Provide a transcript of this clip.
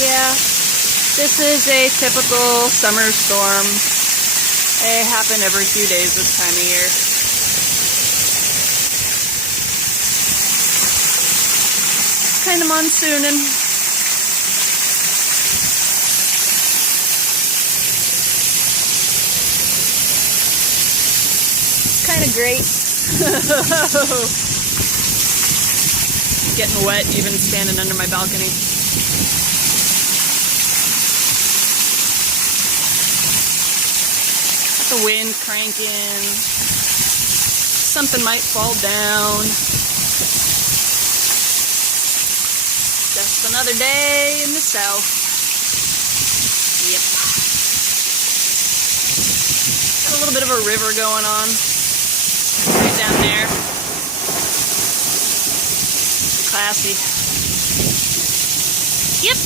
yeah, this is a typical summer storm. They happen every few days this time of year. Kind of monsooning. Kind of great. Getting wet even standing under my balcony. Got the wind cranking. Something might fall down. Just another day in the south. Yep. Got a little bit of a river going on. Right down there. Classy. Yep.